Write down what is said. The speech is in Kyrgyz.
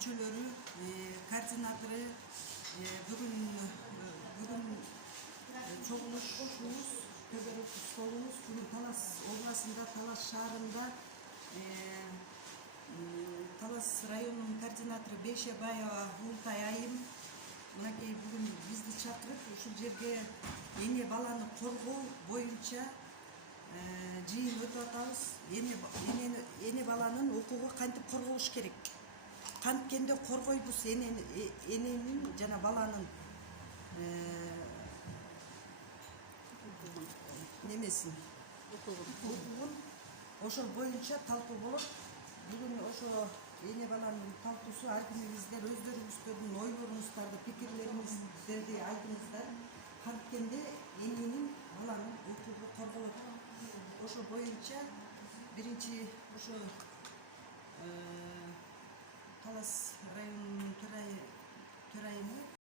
мүчөлөрү, координатору бүгүн чогулушубуз, төбөлүк столубуз бүгүн Талас областында, Талас шаарында Талас районунун координатору Бейшебаева Ултай айым мынакей бүгүн бизди чакырып ушул жерге эне баланы коргоо боюнча жыйын өтүп атабыз. Эне баланын укугу кантип корголуш керек, канткенде коргойбуз эненин жана баланын немесин, укугун. Ошол боюнча талкуу болот. Бүгүн ошо эне баланын талкуусу, ар кимибиздер өздөрүңүздөрдүн ойлоруңуздарды, пикирлериңиздерди айтыңыздар. Канткенде эненин, баланын укугу корголот. Ошол боюнча биринчи ошо Талас